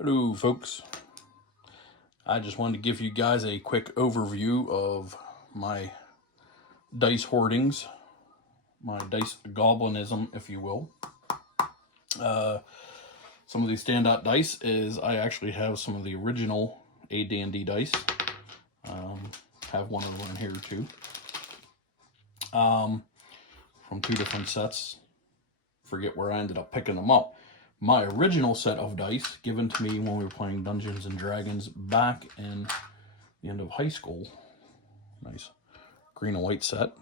Hello folks, I just wanted to give you guys a quick overview of my dice hoardings, my dice goblinism, if you will. Some of these standout dice is I actually have some of the original AD&D dice. Have one over in here too, from two different sets. Forget where I ended up picking them up. My original set of dice, given to me when we were playing Dungeons and Dragons back in the end of high school. Nice green and white set,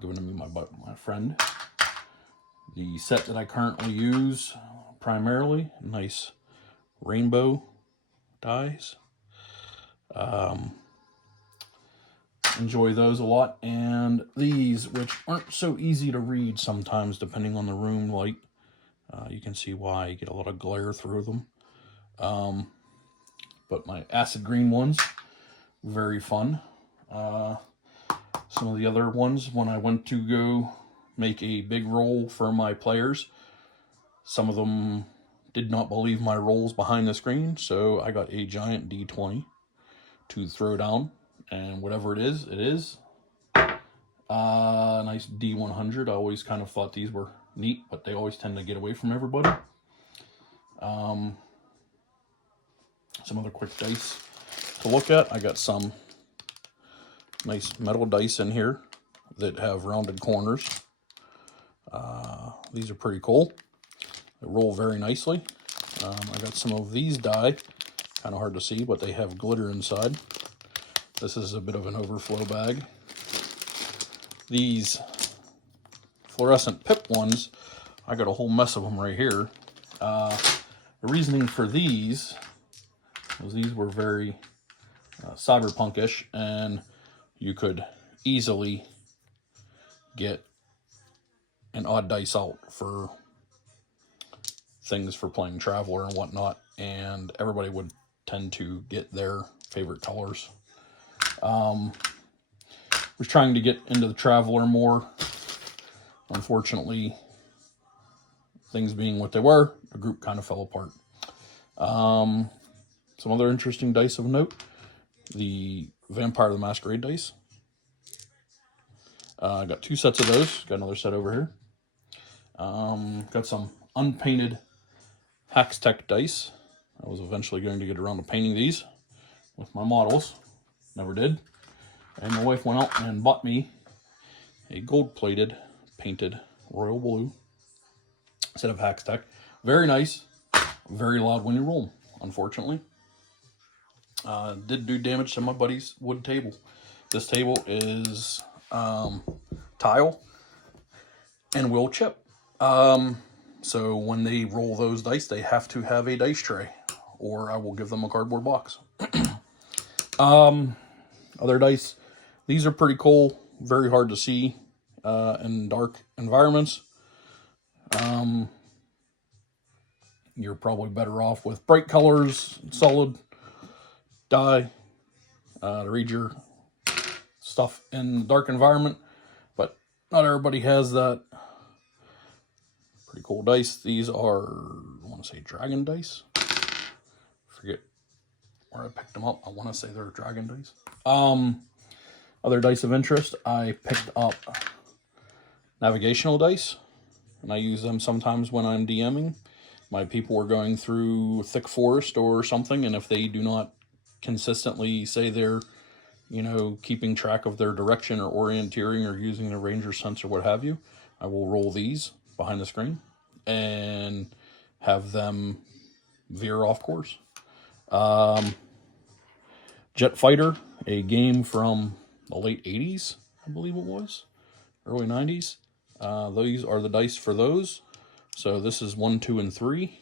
given to me by my friend. The set that I currently use primarily, nice rainbow dies. Enjoy those a lot. And these, which aren't so easy to read sometimes depending on the room light. You can see why you get a lot of glare through them. But my acid green ones, very fun. Some of the other ones, when I went to go make a big roll for my players, some of them did not believe my rolls behind the screen, so I got a giant D20 to throw down, and whatever it is, it is. Nice D100. I always kind of thought these were neat, but they always tend to get away from everybody. Some other quick dice to look at. I got some nice metal dice in here that have rounded corners. These are pretty cool. They roll very nicely. I got some of these die, kind of hard to see, but they have glitter inside. This is a bit of an overflow bag. These fluorescent pip ones, I got a whole mess of them right here. The reasoning for these was these were very cyberpunkish, and you could easily get an odd dice out for things for playing Traveler and whatnot, and everybody would tend to get their favorite colors. Was trying to get into the Traveler more. Unfortunately, things being what they were, the group kind of fell apart. Some other interesting dice of note: the Vampire the Masquerade dice. I got two sets of those. Got another set over here. Got some unpainted Hextech dice. I was eventually going to get around to painting these with my models. Never did. And my wife went out and bought me a gold-plated, painted royal blue set of Hextech. Very nice. Very loud when you roll them, unfortunately. Did do damage to my buddy's wood table. This table is tile and will chip. So when they roll those dice, they have to have a dice tray, or I will give them a cardboard box. Other dice, these are pretty cool. Very hard to see in dark environments. You're probably better off with bright colors, solid die to read your stuff in the dark environment, but not everybody has that. Pretty cool dice. These are, I want to say, dragon dice. Forget where I picked them up. I want to say they're dragon dice. Other dice of interest, I picked up navigational dice, and I use them sometimes when I'm DMing. My people are going through thick forest or something, and if they do not consistently say they're, keeping track of their direction or orienteering or using the ranger sense or what have you, I will roll these behind the screen and have them veer off course. Jet Fighter, a game from the late 80s, I believe it was, early 90s. These are the dice for those. So this is 1, 2, and 3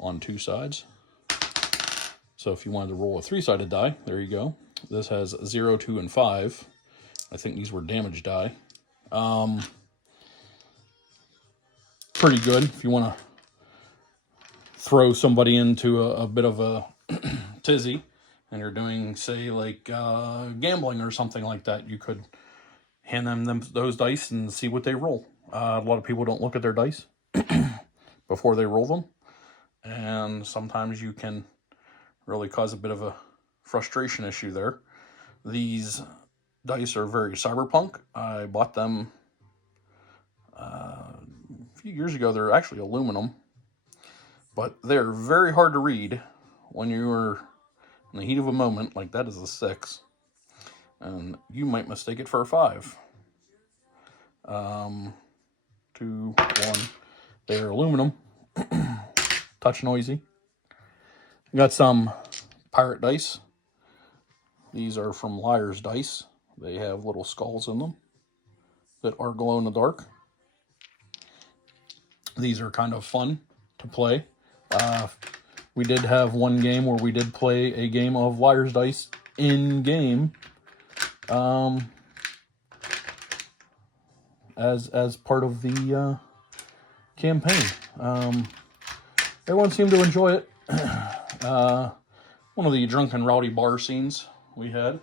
on two sides. So if you wanted to roll a 3-sided die, there you go. This has 0, 2, and 5. I think these were damage die. Pretty good if you want to throw somebody into a bit of a tizzy and you're doing, say, like gambling or something like that. You could hand them those dice and see what they roll. A lot of people don't look at their dice before they roll them, and sometimes you can really cause a bit of a frustration issue there. These dice are very cyberpunk. I bought them a few years ago. They're actually aluminum, but they're very hard to read when you're in the heat of a moment. Like that is a 6, and you might mistake it for a 5. 2, 1. They're aluminum. Touch noisy. Got some pirate dice. These are from Liar's Dice. They have little skulls in them that are glow in the dark. These are kind of fun to play. We did have one game where we did play a game of Liar's Dice in game, as part of the campaign. Everyone seemed to enjoy it. One of the drunken rowdy bar scenes we had.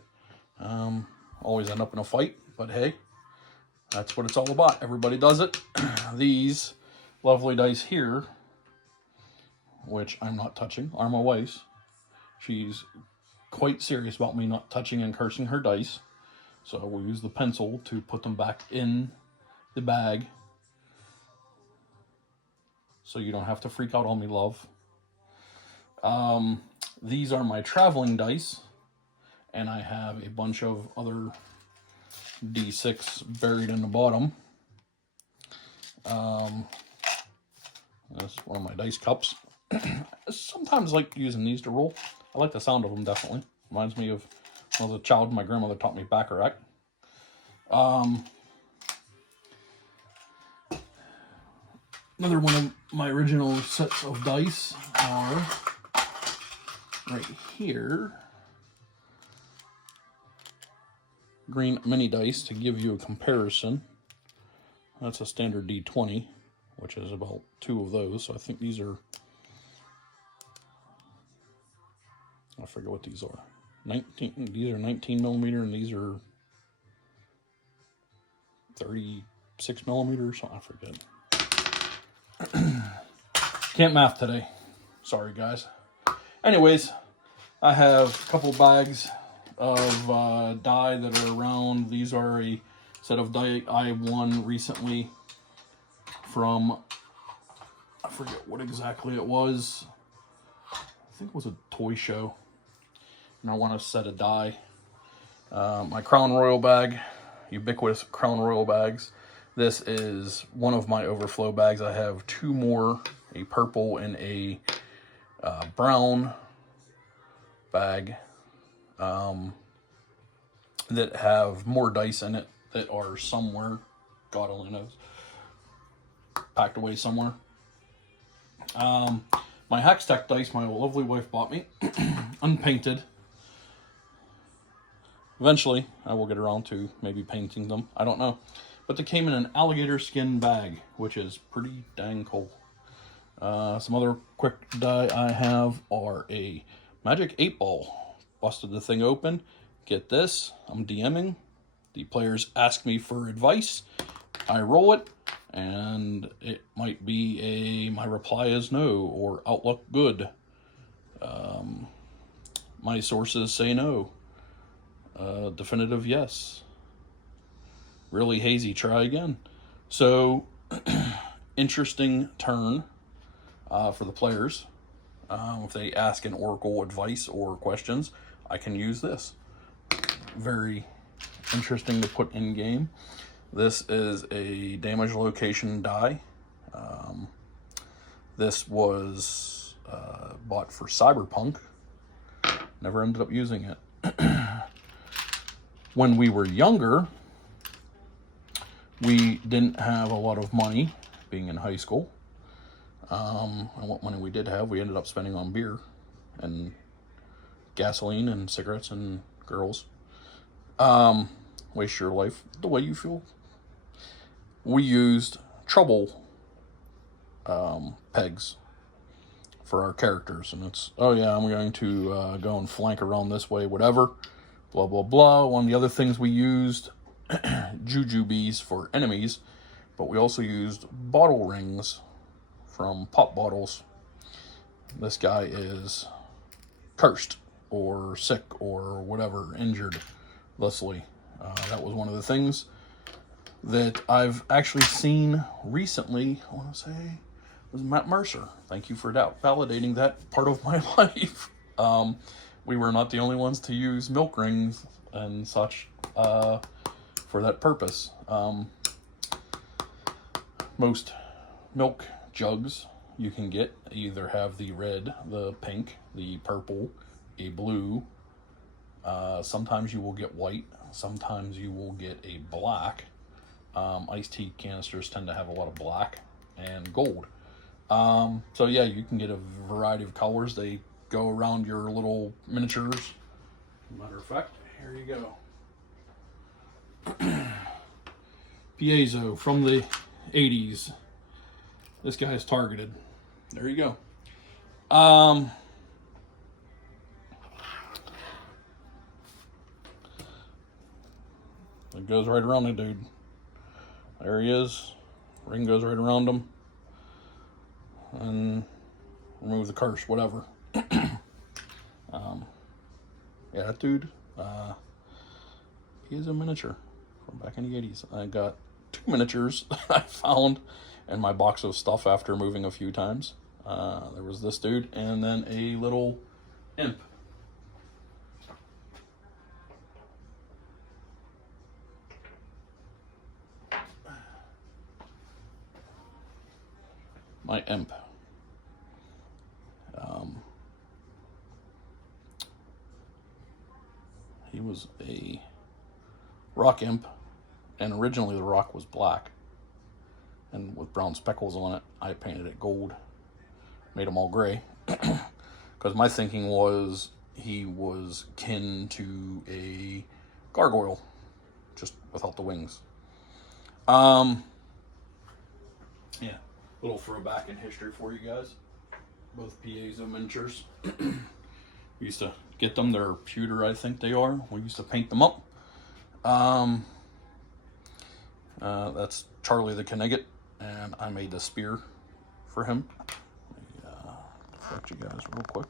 Always end up in a fight, but hey, that's what it's all about. Everybody does it. These lovely dice here, which I'm not touching, are my wife's. She's quite serious about me not touching and cursing her dice. So we'll use the pencil to put them back in the bag, so you don't have to freak out on me, love. These are my traveling dice, and I have a bunch of other D6 buried in the bottom. That's one of my dice cups. I sometimes like using these to roll. I like the sound of them, definitely. Reminds me of when I was a child, my grandmother taught me baccarat. Another one of my original sets of dice are right here. Green mini dice to give you a comparison. That's a standard D20, which is about 2 of those. So I think these are, I forget what these are. 19. These are 19 millimeter, and these are 36 millimeters. I forget. Can't math today. Sorry, guys. Anyways, I have a couple bags of die that are around. These are a set of die I won recently from, I forget what exactly it was. I think it was a toy show. And I want a set of die. My Crown Royal bag, ubiquitous Crown Royal bags. This is one of my overflow bags. I have 2 more, a purple and a brown bag that have more dice in it that are somewhere, God only knows, packed away somewhere. My Hextech dice my lovely wife bought me, unpainted. Eventually, I will get around to maybe painting them. I don't know. But they came in an alligator skin bag, which is pretty dang cool. Some other quick die I have are a Magic 8-ball. Busted the thing open. Get this, I'm DMing. The players ask me for advice. I roll it, and it might be my reply is no, or outlook good. My sources say no. Definitive yes. Really hazy, try again. So, interesting turn for the players. If they ask an oracle advice or questions, I can use this. Very interesting to put in game. This is a damage location die. This was bought for Cyberpunk. Never ended up using it. When we were younger, we didn't have a lot of money, being in high school. And what money we did have, we ended up spending on beer and gasoline and cigarettes and girls. Waste your life the way you feel. We used trouble pegs for our characters, and it's, oh yeah, I'm going to go and flank around this way, whatever, blah blah blah. One of the other things we used jujubes for enemies, but we also used bottle rings from pop bottles this guy is cursed or sick or whatever, injured thusly. That was one of the things that I've actually seen recently. I want to say it was Matt Mercer. Thank you for validating that part of my life. We were not the only ones to use milk rings and such for that purpose. Most milk jugs you can get either have the red, the pink, the purple, a blue. Sometimes you will get white. Sometimes you will get a black. Iced tea canisters tend to have a lot of black and gold. So yeah, you can get a variety of colors. They go around your little miniatures. Matter of fact, here you go. Piezo from the 80s. This guy is targeted. There you go. It goes right around the dude. There he is. Ring goes right around him. And remove the curse, whatever. Yeah, that dude, he is a miniature from back in the 80s. I got 2 miniatures that I found in my box of stuff after moving a few times. There was this dude and then a little imp. My imp. He was a rock imp, and originally the rock was black, and with brown speckles on it. I painted it gold, made them all gray, because my thinking was he was kin to a gargoyle, just without the wings. Yeah, little throwback in history for you guys. Both Piezo miniatures. We used to get them. They're pewter, I think they are. We used to paint them up. That's Charlie the Knegget, and I made the spear for him. Let me direct you guys real quick.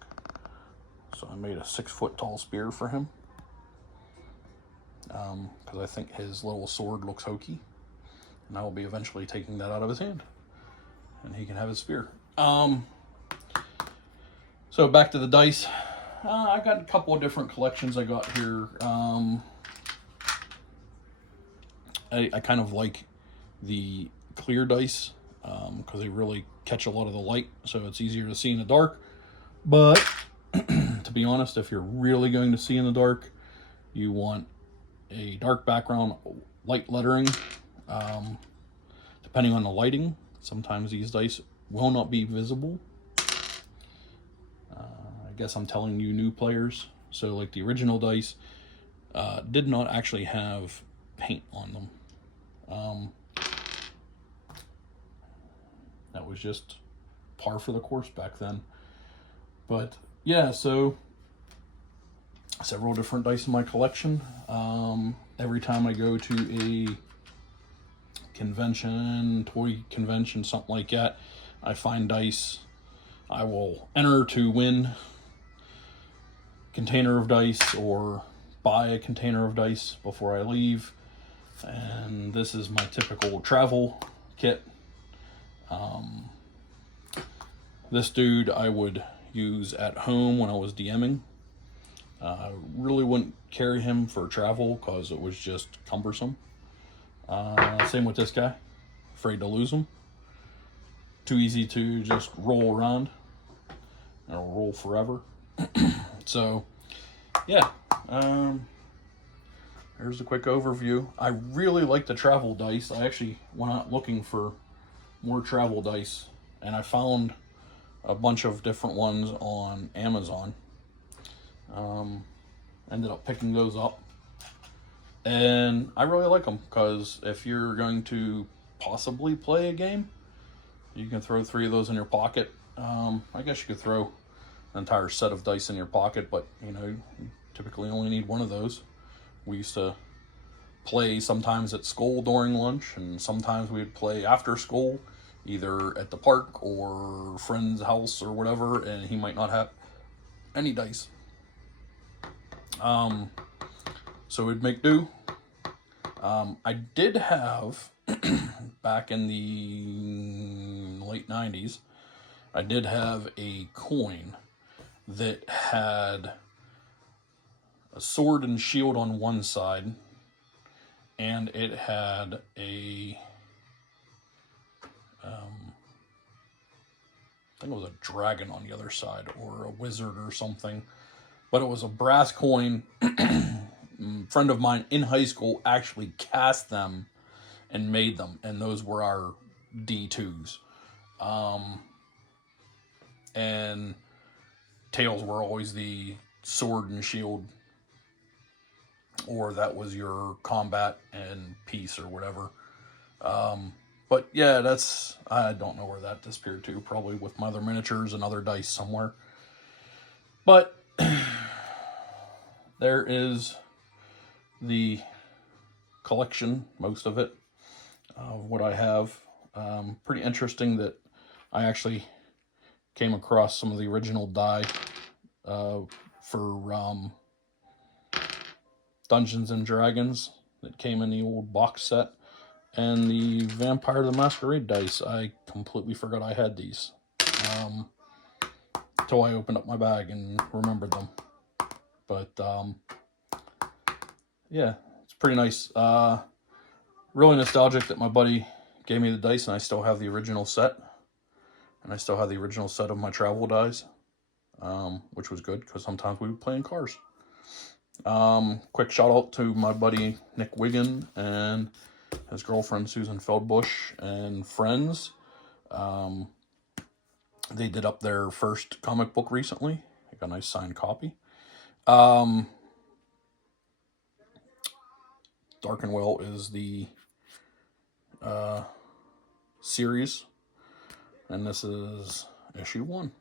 So I made a 6-foot tall spear for him, because I think his little sword looks hokey, and I will be eventually taking that out of his hand, and he can have his spear. So back to the dice. I got a couple of different collections I got here. I kind of like the clear dice because they really catch a lot of the light, so it's easier to see in the dark. But to be honest, if you're really going to see in the dark, you want a dark background, light lettering. Depending on the lighting, sometimes these dice will not be visible. I guess I'm telling you new players. So like the original dice did not actually have paint on them. That was just par for the course back then. But yeah, so several different dice in my collection. Every time I go to a convention, toy convention, something like that, I find dice. I will enter to win a container of dice or buy a container of dice before I leave. And this is my typical travel kit. This dude I would use at home when I was DMing. I really wouldn't carry him for travel because it was just cumbersome. Same with this guy. Afraid to lose him. Too easy to just roll around. It'll roll forever. So, yeah. Here's a quick overview. I really like the travel dice. I actually went out looking for more travel dice, and I found a bunch of different ones on Amazon. Ended up picking those up, and I really like them because if you're going to possibly play a game, you can throw 3 of those in your pocket. I guess you could throw an entire set of dice in your pocket, but you know, you typically only need 1 of those. We used to play sometimes at school during lunch, and sometimes we'd play after school either at the park or friend's house or whatever, and he might not have any dice. So we'd make do. I did have, back in the late 90s, I did have a coin that had a sword and shield on one side, and it had a, I think it was a dragon on the other side, or a wizard or something. But it was a brass coin. A friend of mine in high school actually cast them and made them, and those were our D2s. And tails were always the sword and shield, or that was your combat and peace or whatever. But yeah, I don't know where that disappeared to. Probably with my other miniatures and other dice somewhere. But there is the collection, most of it, of what I have. Pretty interesting that I actually came across some of the original die for Dungeons and Dragons that came in the old box set. And the Vampire the Masquerade dice, I completely forgot I had these. Until I opened up my bag and remembered them. But, yeah, it's pretty nice. Really nostalgic that my buddy gave me the dice, and I still have the original set. And I still have the original set of my travel dice, which was good, because sometimes we would play in cars. Quick shout out to my buddy Nick Wiggin and his girlfriend Susan Feldbush and friends. They did up their first comic book recently. I got a nice signed copy. Darkenwell is the series, and this is issue 1.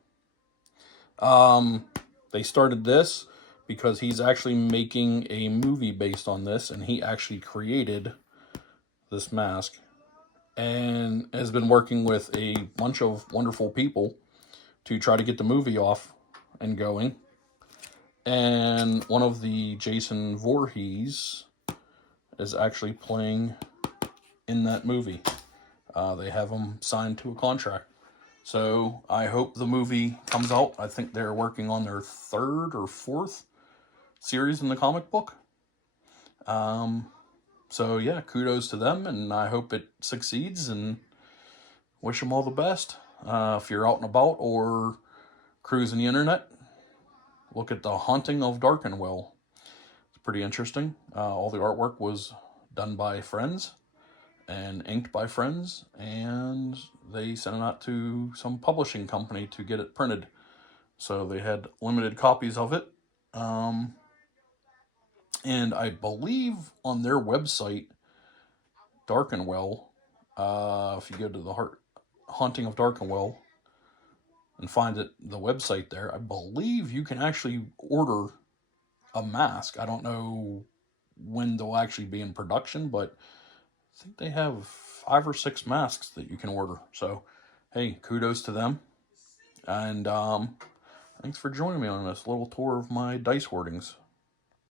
They started this because he's actually making a movie based on this, and he actually created this mask and has been working with a bunch of wonderful people to try to get the movie off and going. And one of the Jason Voorhees is actually playing in that movie. They have him signed to a contract. So I hope the movie comes out. I think they're working on their 3rd or 4th series in the comic book. So yeah, kudos to them, and I hope it succeeds, and wish them all the best. If you're out and about or cruising the internet, look at The Haunting of Darkenwell. It's pretty interesting. All the artwork was done by friends and inked by friends, and they sent it out to some publishing company to get it printed. So they had limited copies of it. And I believe on their website, Darkenwell, if you go to the Haunting of Darkenwell and find the website there, I believe you can actually order a mask. I don't know when they'll actually be in production, but I think they have 5 or 6 masks that you can order. So, hey, kudos to them. And thanks for joining me on this little tour of my dice hoardings.